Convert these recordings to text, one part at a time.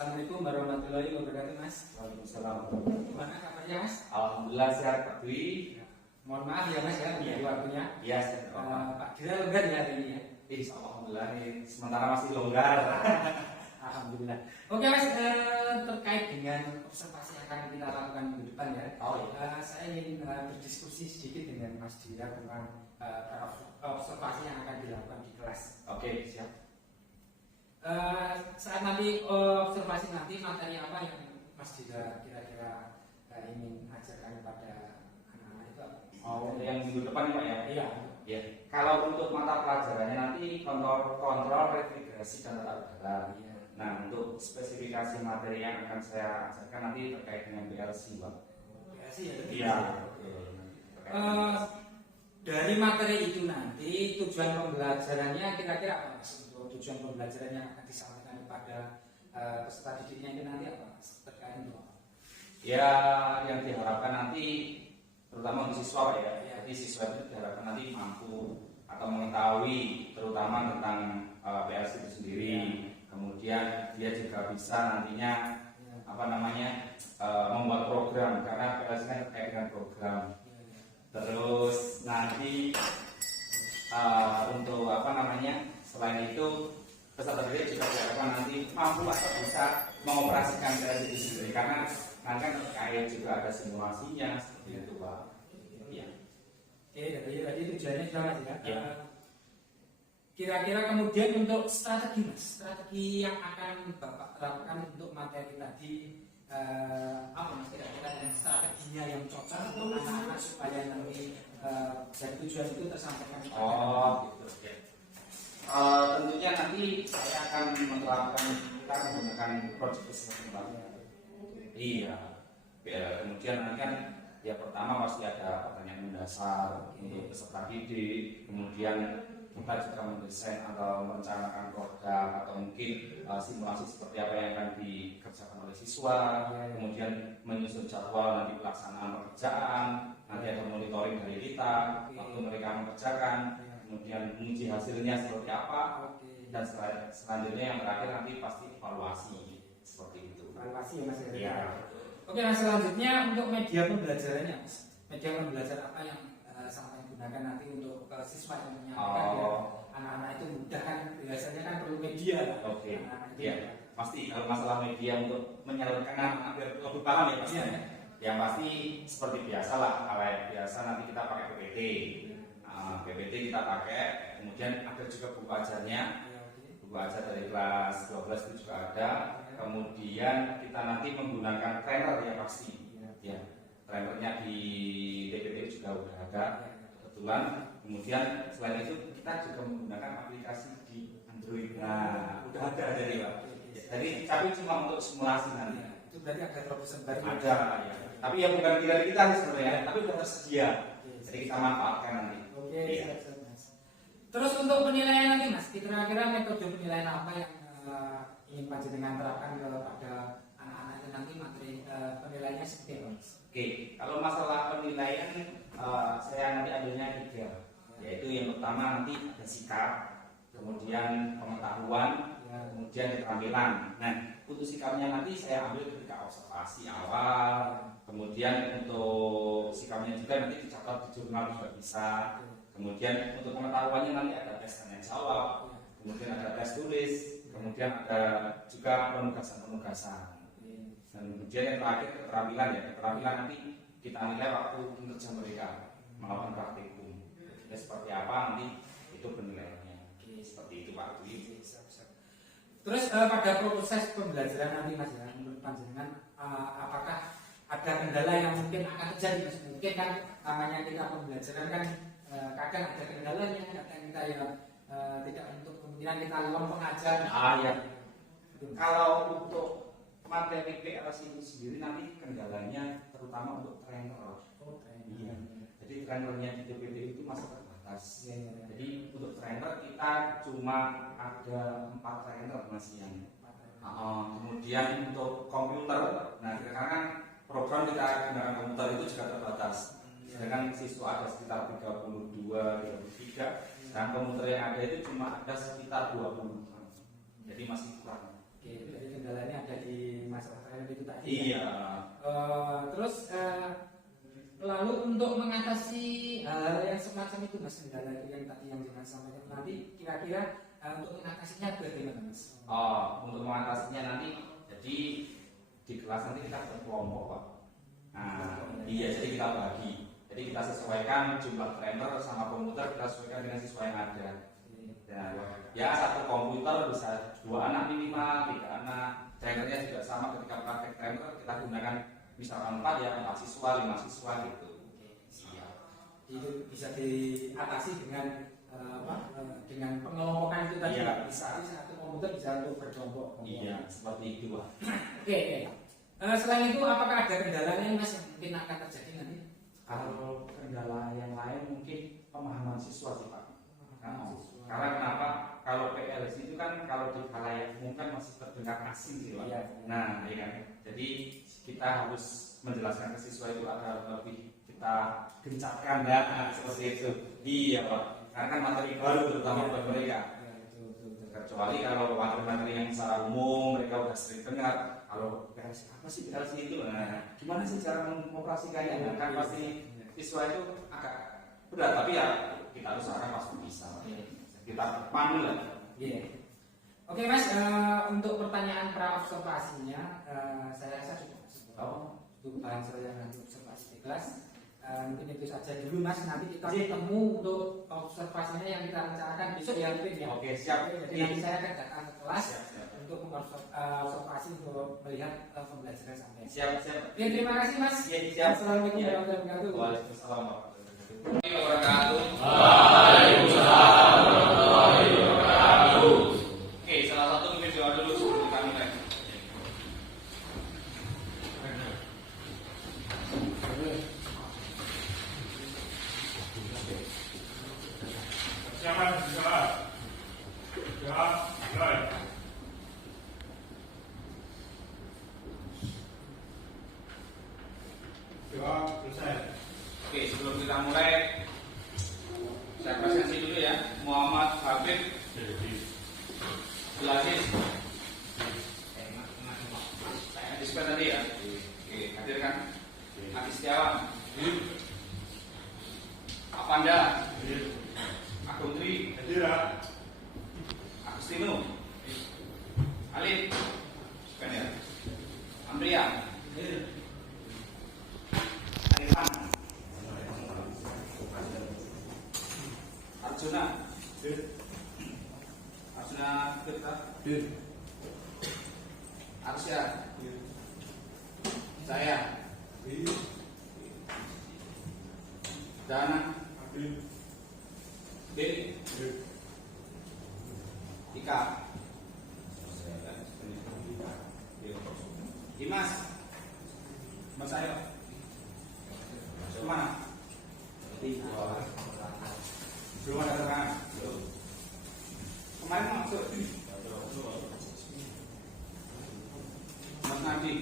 Assalamualaikum warahmatullahi wabarakatuh, Mas. Waalaikumsalam. Gimana kabarnya, Mas? Alhamdulillah sehat Pak Dwi. Mohon maaf ya, Mas ya, untuk waktunya. Iya, sehat. Pak Dira longgar ya hari ini ya. Alhamdulillah nih sementara masih longgar. Alhamdulillah. Oke, Mas, terkait dengan observasi yang akan kita lakukan minggu depan ya. Saya ingin berdiskusi sedikit dengan Mas Dira tentang observasi yang akan dilakukan di kelas. Oke, siap. Saat nanti observasi nanti materi apa yang Mas Dira kira-kira ingin ajarkan kepada anak-anak itu apa? Yang minggu depan Pak ya? Iya. Ya. Kalau untuk mata pelajarannya nanti kontrol refrigerasi dan tata udara. Iya. Nah, untuk spesifikasi materi yang akan saya ajarkan nanti terkait dengan PLC, Pak. PLC ya? Iya. Dari materi itu nanti tujuan pembelajarannya kira-kira apa, Mas? Untuk tujuan pembelajaran yang akan disampaikan kepada peserta didiknya ini nanti apa, Mas? Terkait itu apa? Ya, yang diharapkan nanti terutama untuk siswa ya. Jadi siswa itu diharapkan nanti mampu atau mengetahui terutama tentang PLC itu sendiri. Kemudian dia juga bisa nantinya membuat program karena PLC kan terkait dengan program. Terus nanti untuk selain itu peserta didik juga diharapkan nanti mampu atau bisa mengoperasikan PLC itu sendiri karena nanti kan terkait juga ada simulasinya seperti itu, Pak. Iya. Oke, jadi tujuannya sudah Mas ya. Ya. Kira-kira kemudian untuk strategi, Mas, strategi yang akan Bapak terapkan untuk materi tadi apa, Mas, kira-kira yang strateginya yang cocok untuk anak-anak supaya nanti dari tujuan itu tersampaikan. Gitu. Ya. Tentunya nanti saya akan menerapkan kita menggunakan project assessment. Iya. Kemudian nanti kan ya pertama pasti ada pertanyaan mendasar untuk peserta didik, kemudian kita juga mendesain atau merencanakan program atau mungkin simulasi seperti apa yang akan dikerjakan oleh siswa, kemudian menyusun jadwal nanti pelaksanaan pekerjaan, nanti ada monitoring dari kita waktu mereka mengerjakan, kemudian menguji hasilnya seperti apa, dan selanjutnya yang terakhir nanti pasti evaluasi seperti itu. Evaluasi ya, Mas ya. Iya. Oke, Mas, selanjutnya untuk media pembelajarannya, Mas. Media pembelajaran apa yang sampai gunakan nanti untuk siswa yang menyampaikan biar anak-anak itu mudah kan, biasanya kan perlu media. Oke. Iya. Pasti kalau masalah media untuk menyalurkan anak biar lebih paham ya Mas. Yang pasti seperti biasa lah, kalau biasa nanti kita pakai PPT. PPT kita pakai, kemudian ada juga buku ajarnya. Buku ajar dari kelas 12 itu juga ada. Kemudian kita nanti menggunakan trainer ya pasti. Ya. Trainernya di PPT juga udah ada kebetulan. Kemudian selain itu kita juga menggunakan aplikasi di Android. Nah, udah ada dari Pak. Jadi tapi cuma untuk simulasi nanti. Itu berarti ada terobosan baru. Ada ya. Tapi ya bukan dari kita sih sebenarnya, tapi udah tersedia. Jadi kita manfaatkan nanti. Oke, siap, Mas. Terus untuk penilaian nanti, Mas, kira-kira metode penilaian apa yang ingin panjenengan terapkan kepada anak-anak itu nanti materi penilaiannya seperti apa, Mas? Oke, kalau masalah penilaian saya nanti ambilnya 3, yaitu yang pertama nanti ada sikap, kemudian pengetahuan, kemudian keterampilan. Nah, untuk sikapnya nanti saya ambil ketika observasi awal, kemudian untuk sikapnya juga nanti dicatat di jurnal juga bisa. Kemudian untuk pengetahuannya nanti ada tes tanya jawab, kemudian ada tes tulis, kemudian ada juga penugasan-penugasan. Dan kemudian yang terakhir keterampilan ya, keterampilan nanti kita nilai waktu kerja mereka melakukan praktikum. Ya, seperti apa nanti itu penilaiannya. Seperti itu Pak Dwi. Terus pada proses pembelajaran nanti, Mas ya, menurut panjenengan apakah ada kendala yang mungkin akan terjadi, Mas? Mungkin kan namanya kita pembelajaran kan kadang ada kendalanya, kadang kita ya tidak untuk kemungkinan kita lempeng aja. Ya. Kalau untuk materi PLC itu sendiri nanti kendalanya terutama untuk trainer. Iya. Jadi trainernya di DPD itu masih terbatas. Jadi untuk trainer kita cuma ada 4 trainer Mas yang. Kemudian untuk komputer, nah sekarang kan program kita gunakan komputer itu juga terbatas. Sedangkan siswa ada sekitar 32, 33, dan komputer yang ada itu cuma ada sekitar 20. Jadi masih kurang. Oke, jadi kendalanya ada di itu Mas kendala yang tadi yang jangan sampaikan nanti kira-kira untuk mengatasinya bagaimana Mas? Oh, untuk mengatasinya nanti jadi di kelas nanti kita berkelompok Pak. Nah, iya jadi kita bagi. Jadi kita sesuaikan jumlah trainer sama komputer, kita sesuaikan dengan siswa yang ada. Ya satu komputer bisa 2 anak minimal, 3 anak. Trainernya juga sama, ketika praktek trainer kita gunakan misalkan 4 ya 4 siswa, 5 siswa gitu. Oke, siap. Itu bisa diatasi dengan dengan pengelompokan itu tadi. Iya. Bisa satu komputer bisa untuk berkelompok. Iya, seperti itu Pak. Oke. Selain itu apakah ada kendala lain Mas yang mungkin akan terjadi nanti? Kalau kendala yang lain mungkin pemahaman siswa sih Pak. Siswa. Karena kenapa? Kalau PLS itu kan kalau di khalayak umum kan masih terdengar asing sih Pak. Iya. Nah, iya kan. Jadi kita harus menjelaskan ke siswa itu agar lebih kita gencarkan ya seperti itu. Iya Pak. Karena kan materi baru terutama buat mereka. Ya, betul. Kecuali kalau materi-materi yang secara umum mereka udah sering dengar. Kalau PLS apa sih PLS itu? Nah, gimana sih cara mengoperasikannya? Nah, kan pasti siswa itu agak berat, tapi ya kita usahakan pasti bisa. Kita pandu lah. Iya. Oke Mas, untuk pertanyaan pra observasinya saya rasa cukup. Untuk bahan saya nanti observasi di kelas. Mungkin itu saja dulu Mas, nanti kita ketemu untuk observasinya yang kita rencanakan besok ya mungkin ya. Oke, siap. Jadi nanti saya akan datang ke kelas untuk mengobservasi untuk melihat pembelajaran sampai. Siap. Oke, terima kasih Mas. Iya, siap. Assalamualaikum warahmatullahi wabarakatuh. Waalaikumsalam warahmatullahi wabarakatuh. Oke, salah satu mungkin doa dulu sebelum kami mulai. Silakan. Ya, mulai. Ya, selesai. Oke, sebelum kita mulai saya presentasi dulu ya. Muhammad Habib Abdulaziz. Saya display tadi ya. Oke, hadirkan. Adi Setiawan. Apanda. Agung Tri. Agustino. Alif. Sekian ya. Amria. Arifan. Arjuna. Arjuna Tirta. Arsya. Saya. Dana. B. Ika. Dimas. Mas Ayo. Mana? Belum ada terangan. Kemarin masuk. Mas Nadi.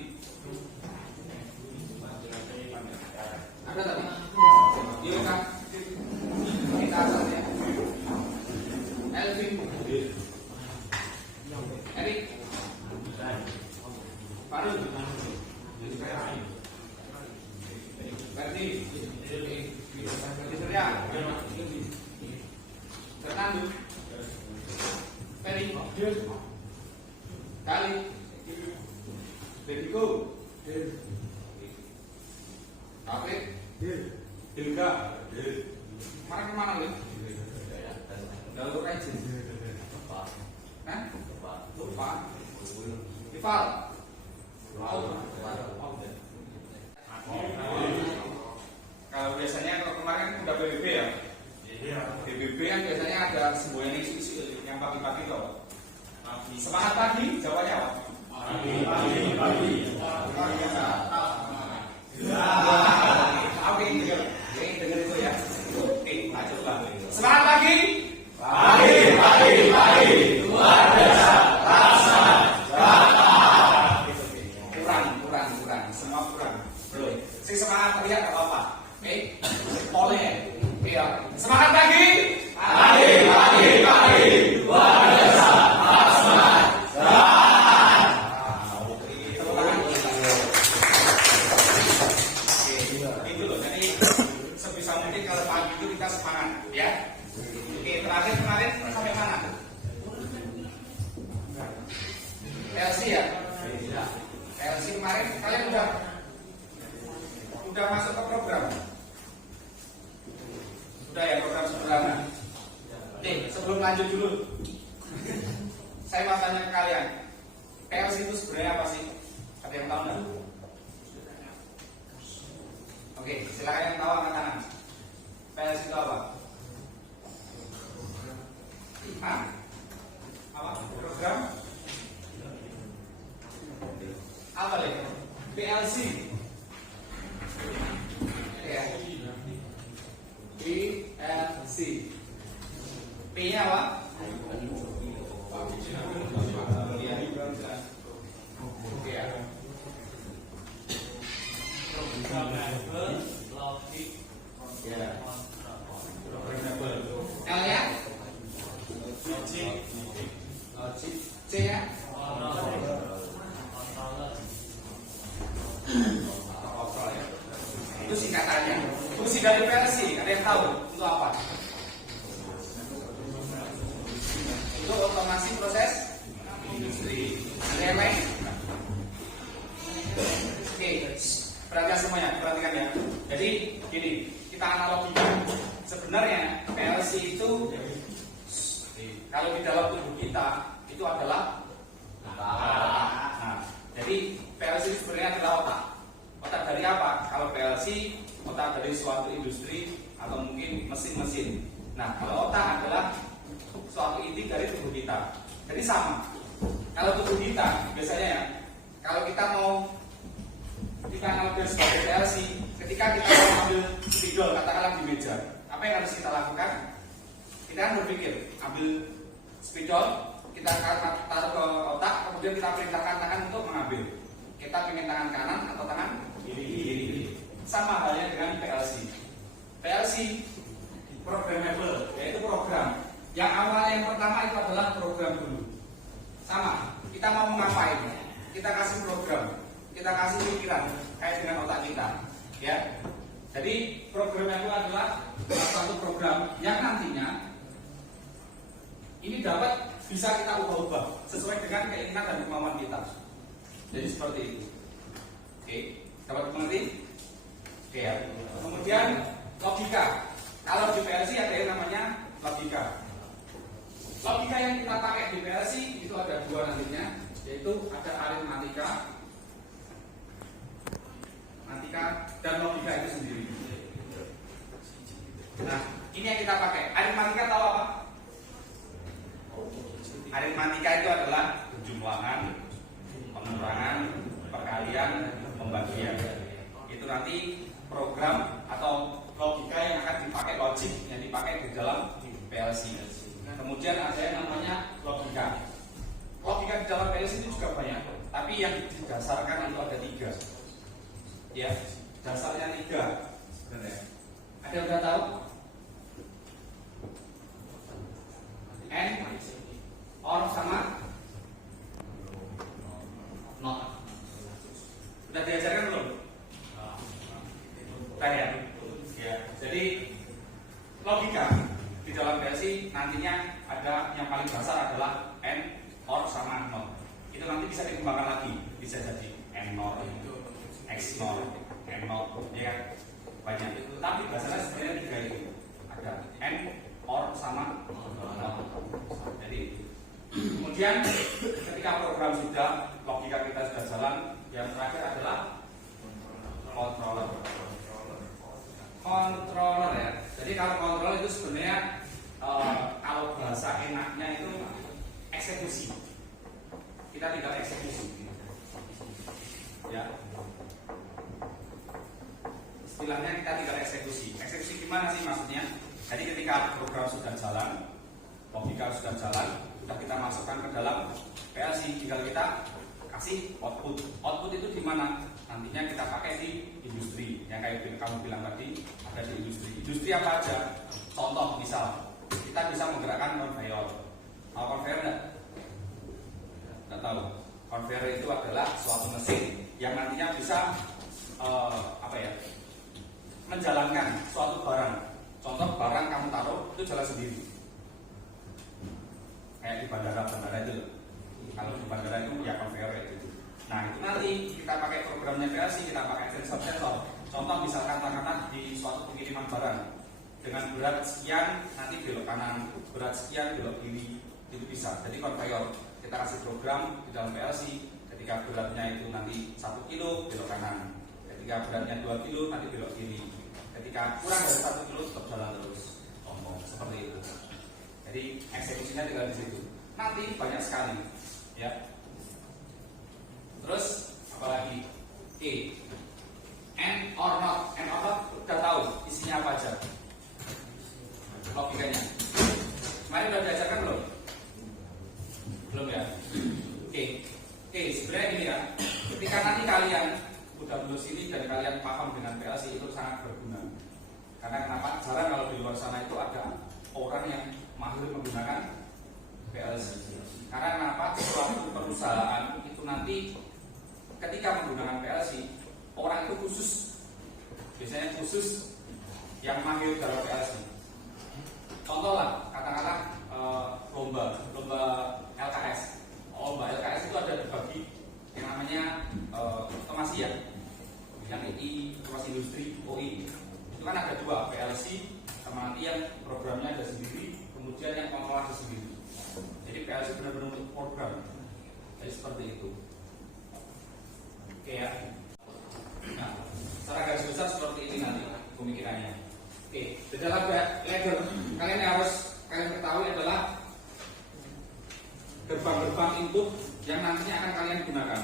Ada tadi? Iya kan? Kita asalnya. Elvin. Erik. Farul. Berarti Surya. Fernando. Ferry. Kali. Bebiko. Afrik. Hilga. Mana kemana lu? Udah lu aja. Hah? Lupa. Ival. Kalau biasanya kalau kemarin udah BBB ya. BBB kan biasanya ada semboyan isu-isu yang pagi-pagi tuh. Semangat pagi, jawabannya apa? Pagi. Oke, dengar itu ya. Oke, coba. Semangat pagi. Pagi. Luar biasa. Kurang. Semua kurang. Belum. Si semangat tadi apa apa? Oke. Pole. Iya. Semangat pagi. Pagi. Luar biasa. Semangat. ya? PLC kemarin kalian udah masuk ke program? Sudah ya, program sederhana. Oke, sebelum lanjut dulu, saya mau tanya ke kalian, PLC itu sebenarnya apa sih? Ada yang tahu nggak? Oke, silakan yang tahu angkat tangan. PLC itu apa? Apa? Program? Apa deh? PLC. Ya. PLC. P-nya apa? Oke ya. L-nya? Logic. C-nya? Itu singkatannya. Fungsi dari PLC, ada yang tahu itu apa? Itu otomasi proses industri. Ada yang lain? Oke, perhatikan semuanya, perhatikan ya. Jadi gini, kita analogikan. Sebenarnya PLC itu kalau di dalam tubuh kita itu adalah otak. Nah, jadi PLC itu sebenarnya adalah otak. Otak dari apa? Kalau PLC otak dari suatu industri atau mungkin mesin-mesin. Nah, kalau otak adalah suatu inti dari tubuh kita. Jadi sama. Kalau tubuh kita biasanya ya, kalau kita mau analogi sebagai PLC, ketika kita mau ambil spidol katakanlah di meja, apa yang harus kita lakukan? Kita kan berpikir, ambil spidol, kita taruh ke otak, kemudian kita perintahkan tangan untuk mengambil. Kita pengen tangan kanan atau tangan kiri. Sama halnya dengan PLC. PLC programmable, yaitu program. Yang awal yang pertama itu adalah program dulu. Sama, kita mau ngapain? Kita kasih program, kita kasih pikiran kayak dengan otak kita, ya. Jadi program itu adalah satu program yang nantinya ini dapat bisa kita ubah-ubah sesuai dengan keinginan dan kemauan kita. Jadi seperti itu. Oke, dapat mengerti? Oke ya. Kemudian logika. Kalau di PLC ada yang namanya logika. Logika yang kita pakai di PLC itu ada dua nantinya, yaitu ada aritmatika, dan logika itu sendiri. Nah, ini yang kita pakai. Aritmatika tahu apa? Aritmatika itu adalah penjumlahan, pengurangan, perkalian, pembagian. Itu nanti program atau logika yang akan dipakai, logik yang dipakai di dalam PLC. Kemudian ada yang namanya logika. Logika di dalam PLC itu juga banyak, tapi yang didasarkan itu ada 3. Ya, dasarnya 3 sebenarnya. Ada yang udah tahu? N, or sama not. Sudah diajarkan belum? Sudah ya? Ya. Jadi logika di dalam PLC nantinya ada yang paling dasar adalah N, or sama not. Itu nanti bisa dikembangkan lagi, bisa jadi N not, X not, N not, ya kan? Banyak itu. Tapi dasarnya sebenarnya 3 itu. Ada N, or sama not. Jadi kemudian ketika program sudah, logika kita sudah jalan, yang terakhir adalah controller. Controller ya. Jadi kalau controller itu sebenarnya kalau bahasa enaknya itu eksekusi. Kita tinggal eksekusi. Ya. Istilahnya kita tinggal eksekusi. Eksekusi gimana sih maksudnya? Jadi ketika program sudah jalan, logika sudah jalan, sudah kita masukkan ke dalam PLC, tinggal kita kasih output. Output itu di mana? Nantinya kita pakai di industri. Yang kayak kamu bilang tadi, ada di industri. Industri apa aja? Contoh misal, kita bisa menggerakkan konveyor. Tahu konveyor enggak? Enggak tahu. Konveyor itu adalah suatu mesin yang nantinya bisa menjalankan suatu barang. Contoh barang kamu taruh itu jalan sendiri. Kayak di bandara itu. Kalau di bandara itu ya conveyor itu. Nah itu nanti kita pakai programnya PLC, kita pakai sensor-sensor. Contoh misalkan katakanlah di suatu pengiriman barang dengan berat sekian nanti belok kanan, berat sekian belok kiri, itu bisa. Jadi conveyor kita kasih program di dalam PLC. Ketika beratnya itu nanti 1 kilo belok kanan, ketika beratnya 2 kilo nanti belok kiri, ketika kurang dari 1 kilo tetap jalan terus. Contoh seperti itu. Jadi eksekusinya tinggal di situ. Nanti banyak sekali, ya. Terus apalagi and or not udah tahu isinya apa aja logikanya. Kemarin udah diajarkan belum? Belum ya? Oke, sebenarnya ini ya, ketika nanti kalian udah lulus ini dan kalian paham dengan PLC itu sangat berguna. Karena kenapa? Jarang kalau di luar sana itu ada orang yang mahir menggunakan PLC. Karena kenapa? Suatu perusahaan itu nanti ketika menggunakan PLC, orang itu khusus, biasanya khusus yang mahir dalam PLC. Contoh lah, katakanlah lomba LKS. Lomba LKS itu ada dibagi yang namanya otomasi ya, yang I, otomasi industri, OI. Itu kan ada dua, PLC sama nanti yang programnya ada sendiri, kemudian yang pengolah ada sendiri. Jadi PLC benar-benar untuk program. Jadi seperti itu. Oke ya. Nah, secara garis besar seperti ini nanti pemikirannya. Oke, di dalam ladder kalian harus ketahui adalah gerbang-gerbang input yang nantinya akan kalian gunakan.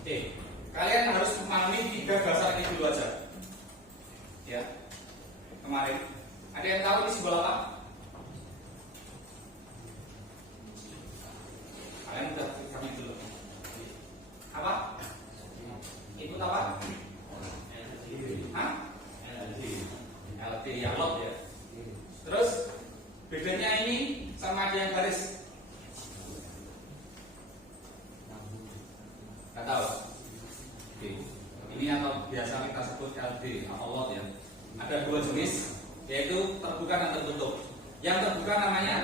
Oke, kalian harus memahami 3 dasar ini dulu aja. Ya, kemarin ada yang tahu ini simbol apa? Kalian udah kami dulu. Apa? Input apa? Hah? LD ya, lot ya. Terus bedanya ini sama ada yang garis. Nggak tahu. Oke. Ini atau biasa kita sebut LD atau lot ya. Ada 2 jenis, yaitu terbuka dan tertutup. Yang terbuka namanya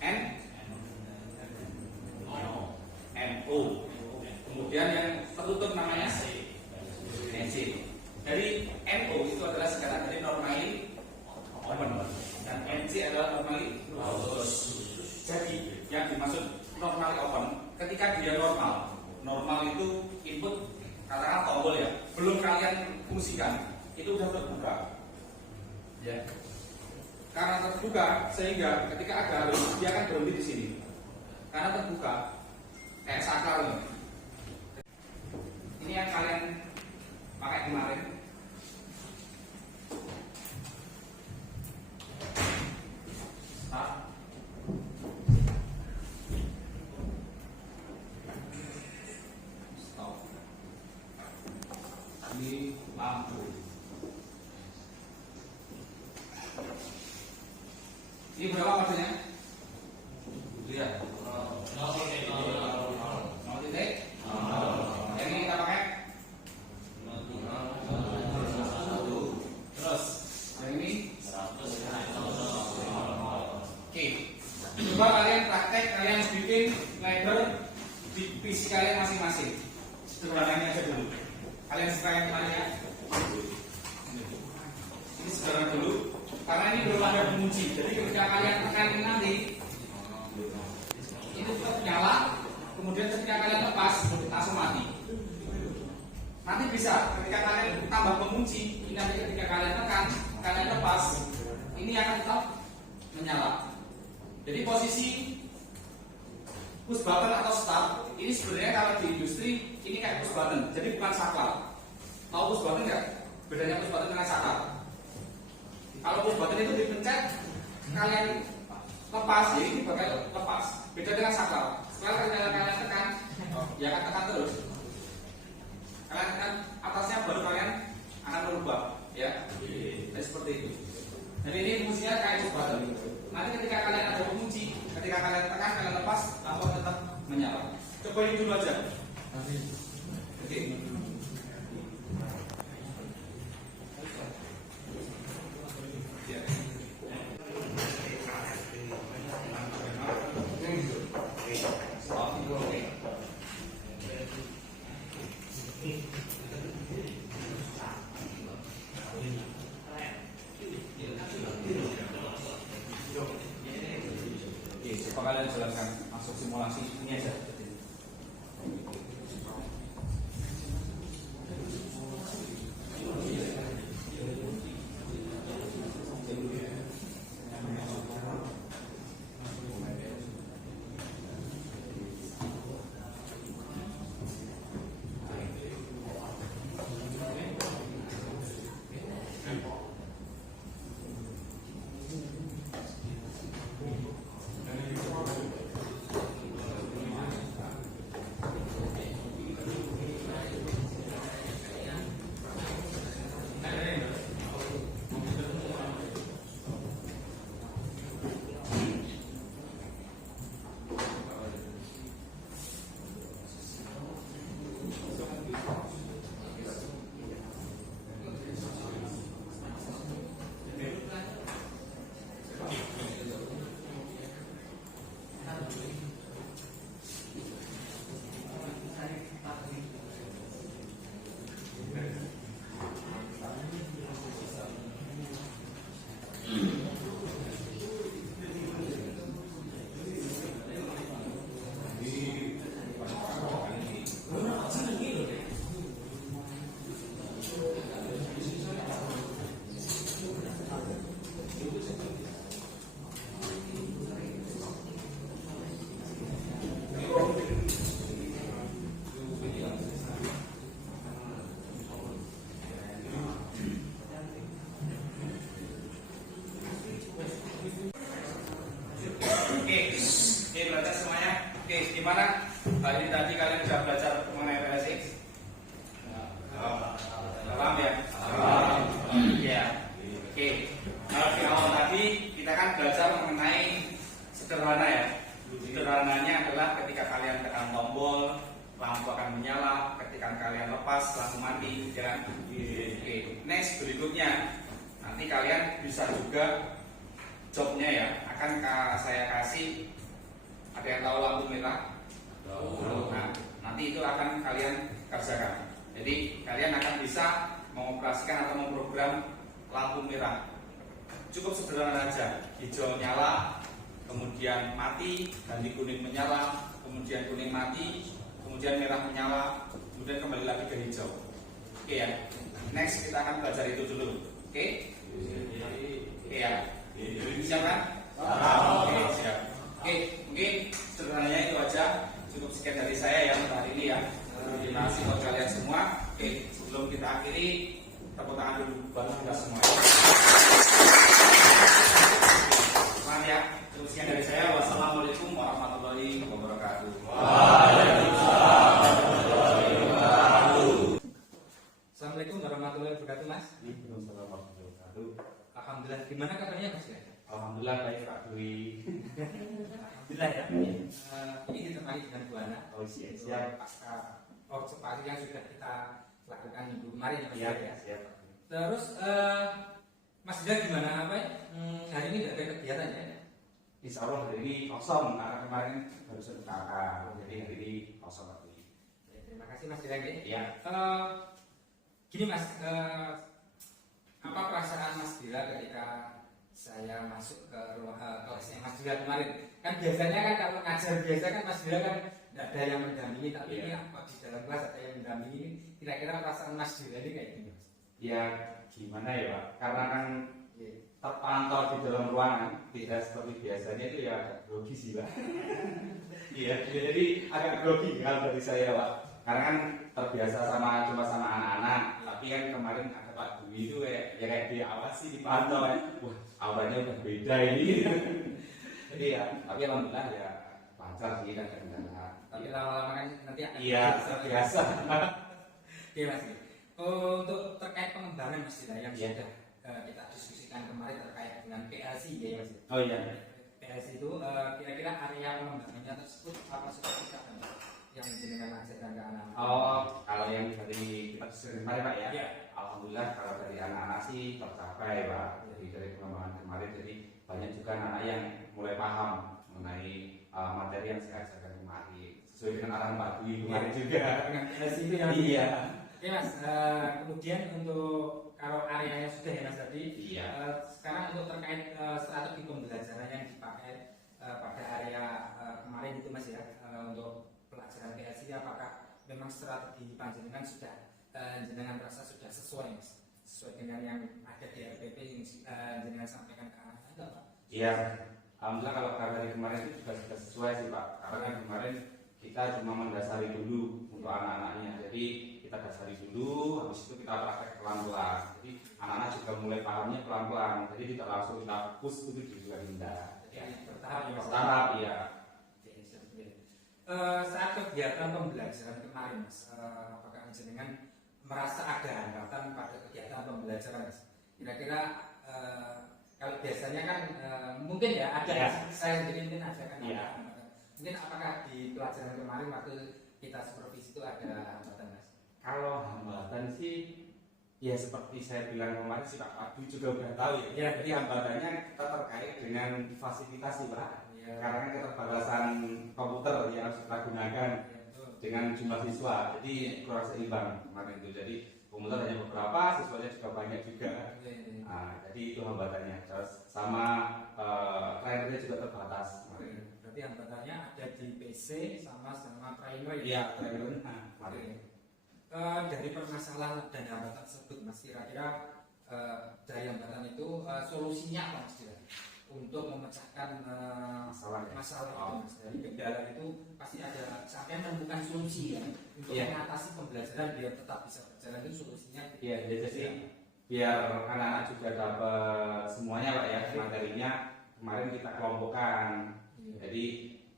NO. Kemudian yang tertutup namanya NC. Jadi NO itu adalah singkatan dari normally open dan NC adalah normally closed. Jadi yang dimaksud normally open ketika dia normal itu input katakan tombol ya, belum kalian fungsikan itu sudah terbuka ya, karena terbuka sehingga ketika ada arus dia akan berhenti di sini karena terbuka kayak saklar ini. Ini yang kalian pakai kemarin. Ini lampu. Ini berapa maksudnya? Itu ya. 0 titik. Yang ini kita pakai 1. Terus yang ini 100. Oke. Coba kalian praktek, kalian bikin ladder di PC kalian masing-masing. Sederhananya aja dulu. Kalian sekarang kemana ya? Ini sederhana dulu, karena ini belum ada pengunci. Jadi ketika kalian tekan ini nanti, itu tetap nyala. Kemudian ketika kalian lepas, langsung mati. Nanti bisa ketika kalian tambah pengunci, ini nanti ketika kalian tekan, kalian lepas, ini akan tetap menyala. Jadi posisi push button atau start ini sebenarnya kalau di industri ini kayak push button, jadi bukan saklar. Tahu push button nggak? Bedanya push button dengan saklar. Kalau push button itu dipencet, kalian lepas, jadi ini bakal lepas. Beda dengan saklar. Setelah kalian tekan, ya akan tekan terus. Kalian tekan atasnya ya. Seperti itu. Jadi ini fungsinya kayak button. Nanti ketika kalian ada pengunci, ketika kalian tekan, kalian lepas, lampu tetap menyala. Cobain dulu aja. Oke. Ya. Coba kalian jelaskan masuk simulasi ini aja. Oke, belajar semuanya. Oke, gimana? Hari ini tadi kalian sudah belajar mengenai PLC? Paham ya? Ya. Oke. Kalau di awal tadi kita kan belajar mengenai sederhana ya. Sederhananya adalah ketika kalian tekan tombol, lampu akan menyala. Ketika kalian lepas, lampu mati. Ya. Oke. Next berikutnya, nanti kalian bisa juga jobnya ya. Akan saya kasih. Ada yang tahu lampu merah? Nah, nanti itu akan kalian kerjakan. Jadi kalian akan bisa mengoperasikan atau memprogram lampu merah. Cukup sederhana aja. Hijau nyala, kemudian mati, ganti kuning menyala, kemudian kuning mati, kemudian merah menyala, kemudian kembali lagi ke hijau. Oke ya. Next kita akan belajar itu dulu. Oke? Oke ya. Siap kan? Oke, siap. Oke, mungkin sederhananya itu aja. Cukup sekian dari saya ya untuk hari ini ya. Terima kasih buat kalian semua. Oke, sebelum kita akhiri, tepuk tangan dulu buat kita semua. Semangat ya. Cukup sekian dari saya. Wassalamualaikum warahmatullahi wabarakatuh. Assalamualaikum warahmatullahi wabarakatuh, Mas. Alhamdulillah. Gimana kabarnya, Mas? Alhamdulillah baik Pak Dwi. Alhamdulillah ya. Ini ditemani dengan Bu Ana. Oh siap. Observasi yang sudah kita lakukan minggu kemarin ya, Mas. Siap. Ya. Terus Mas Dida gimana apa ya? Hari ini tidak ada kegiatan ya? Insya Allah hari ini kosong karena kemarin baru satu kakak, jadi hari ini kosong lagi. Ya, terima kasih Mas Dida. Ya. Gini Mas, apa perasaan Mas Dida ketika saya masuk ke ruang kelasnya Mas Dila kemarin? Kan biasanya kan kalau ngajar biasa kan Mas Dila kan tidak ada yang mendampingi, tapi ini apa di dalam kelas ada yang mendampingi? Kira-kira perasaan Mas Dila ini kayak gini? Ya gimana ya Pak? Karena kan terpantau di dalam ruangan, tidak seperti biasanya itu ya agak grogi sih Pak. Iya, jadi agak grogi kalau dari saya Pak. Karena kan terbiasa cuma sama anak-anak, tapi kan kemarin ada Pak Dwi itu kayak diawasi, dipantau ya. Wah, auranya udah beda ini. Jadi ya, tapi alhamdulillah ya lancar sih dan kendala. Tapi lama-lama kan nanti Iya, biasa. Oke Mas. Untuk terkait pengembangan Mas Dira yang Ya. sudah kita diskusikan kemarin terkait dengan PLC ya Mas. Oh iya. PLC itu kira-kira area pengembangannya tersebut apa sudah kita yang jenengan ajarkan ke anak-anak? Oh, kalau yang dari kita diskusi kemarin Pak ya. Ya. Alhamdulillah kalau dari anak-anak sih tercapai Pak. Jadi dari pengembangan kemarin jadi banyak juga anak-anak yang mulai paham mengenai materi yang saya ajarkan kemarin sesuai dengan arahan Pak Dwi kemarin juga. Dengan PLC itu yang Iya. Oke Mas, kemudian untuk kalau areanya sudah ya Mas tadi, Iya. sekarang untuk terkait strategi pembelajaran yang dipakai pada area kemarin itu Mas ya, untuk pelajaran PLC apakah memang strategi panjenengan sudah jenengan rasa sudah sesuai Mas, sesuai dengan yang ada di RPP yang jenengan sampaikan ke anak-anak itu apa? Iya. Alhamdulillah kalau dari kemarin itu juga sudah sesuai sih Pak. Karena kan kemarin kita cuma mendasari dulu untuk anak-anaknya. Jadi kita dasari dulu, habis itu kita praktek pelan-pelan. Jadi anak-anak juga mulai pahamnya pelan-pelan. Jadi tidak langsung kita push itu juga tidak. Jadi bertahap ya Mas. Bertahap ya. Oke, seperti itu. Saat kegiatan pembelajaran kemarin Mas, apakah jenengan merasa ada hambatan pada kegiatan pembelajaran Mas? Kira-kira kalau biasanya kan mungkin ya ada Ya. saya sendiri mungkin ada kan Ya. mungkin apakah di pelajaran kemarin waktu kita supervisi itu ada hambatan Mas? Kalau hambatan sih ya seperti saya bilang kemarin sih Pak Abdu juga udah tahu ya. Ya. Jadi hambatannya kita terkait dengan fasilitas sih Pak. Ya. Karena kan keterbatasan komputer yang harus kita gunakan Ya, betul. dengan jumlah siswa, jadi kurang seimbang kemarin itu. Jadi komputer hanya beberapa, siswanya juga banyak juga. Oke, oke. Nah, jadi itu hambatannya. Terus sama trainernya juga terbatas kemarin. Berarti hambatannya ada di PC sama trainer ya? Iya, trainer. Nah, Oke. kemarin. Dari permasalahan dan hambatan tersebut Mas, kira-kira dari hambatan itu solusinya apa Mas Dira? Untuk memecahkan Masalah ya? masalah itu Oh. Mas. Dari kendala itu pasti ada sampai menemukan solusi ya untuk Iya. mengatasi pembelajaran biar tetap bisa berjalan itu solusinya. Iya, jadi biar anak-anak juga dapat semuanya Pak ya materinya. Kemarin kita kelompokkan. Iya. Jadi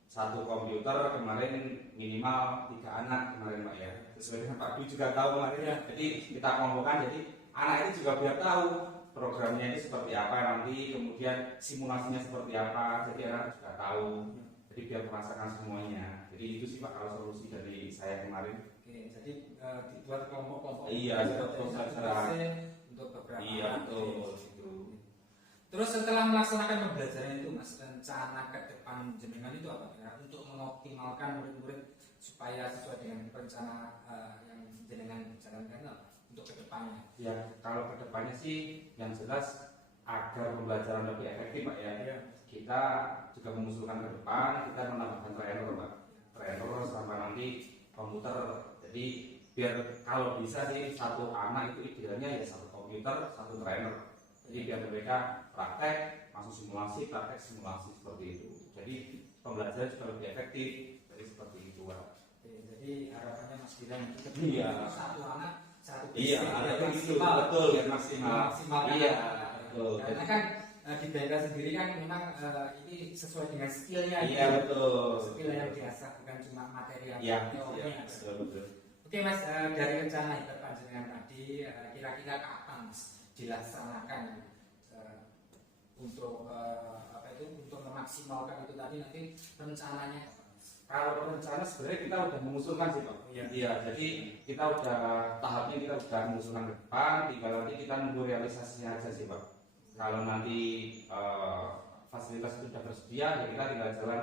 satu komputer kemarin minimal 3 anak kemarin Pak ya. Sesuai dengan Pak Dwi juga tahu kemarin. Ya. Jadi kita kelompokkan. Jadi anak itu juga biar tahu programnya itu seperti apa nanti, kemudian simulasinya seperti apa. Jadi anak juga tahu. Jadi biar merasakan semuanya. Jadi itu sih Pak kalau solusi dari saya kemarin. Oke, jadi dibuat kelompok-kelompok. Iya, untuk kelompok satu pelajaran. PC, untuk beberapa. Iya, anak. betul. Oke. Terus setelah melaksanakan pembelajaran itu Mas, rencana ke depan jenengan itu apa ya? Untuk mengoptimalkan murid-murid supaya sesuai dengan rencana yang jenengan jalankan apa? Untuk ke depannya. Ya, kalau kedepannya sih yang jelas agar pembelajaran lebih efektif Pak ya. Iya. Kita juga mengusulkan ke depan kita menambahkan trainer Pak. Trainer sama nanti komputer. Jadi biar kalau bisa sih satu anak itu idealnya ya satu komputer, satu trainer. Jadi biar mereka praktek, langsung simulasi, praktek simulasi seperti itu. Jadi pembelajaran juga lebih efektif. Jadi seperti itu Pak. Oke, jadi harapannya Mas Dira nanti ke Iya. depan satu anak satu Iya, PC, ada biar begitu, maksimal. betul, biar maksimal. Maksimalkan Iya, anak-anak. betul. Karena kan di daerah sendiri kan memang ini sesuai dengan skillnya. Iya betul. Skill yang biasa bukan cuma materi yang Iya, teorinya. iya, betul betul. Oke Mas, dari rencana hiperpanjenengan tadi kira-kira kapan Mas dilaksanakan untuk apa itu untuk memaksimalkan itu tadi nanti rencananya apa, Mas? Kalau rencana sebenarnya kita udah mengusulkan sih Pak. Iya. Iya, jadi kita udah tahapnya kita udah mengusulkan ke depan, tinggal nanti kita nunggu realisasinya aja sih Pak. Kalau nanti fasilitas itu sudah tersedia, ya kita tinggal jalan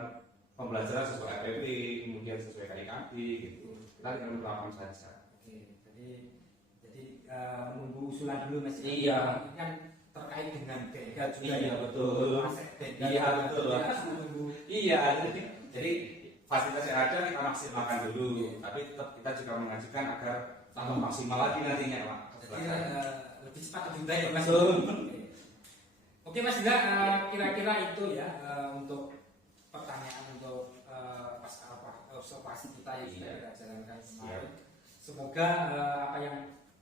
pembelajaran sesuai RPP, kemudian sesuai KIKB gitu. Kita tinggal melakukan saja. Oke, jadi menunggu usulan dulu Mas. Iya. Ini kan terkait dengan beda juga Iya, ya. betul. Aset beda. Iya, betul. Jadi harus menunggu. Iya, jadi fasilitas yang ada kita maksimalkan dulu, tapi tetap kita juga mengajukan agar tambah maksimal lagi nantinya Pak. Jadi lebih cepat lebih baik ya Mas. Betul. Oke Mas, juga kira-kira itu ya untuk pertanyaan untuk pasca observasi kita yang sudah kita jalankan kemarin. Semoga apa yang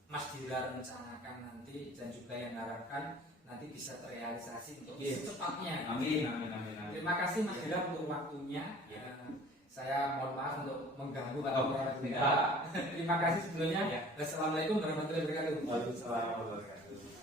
Mas Dira rencanakan nanti dan juga yang harapkan nanti bisa terrealisasi untuk Yes. secepatnya. Amin, amin, amin, amin. Terima kasih Mas Dira untuk waktunya. Ya. Saya mohon maaf untuk mengganggu Pak. Oh, Terima kasih sebelumnya. Ya. Assalamualaikum warahmatullahi wabarakatuh. Waalaikumsalam warahmatullahi wabarakatuh.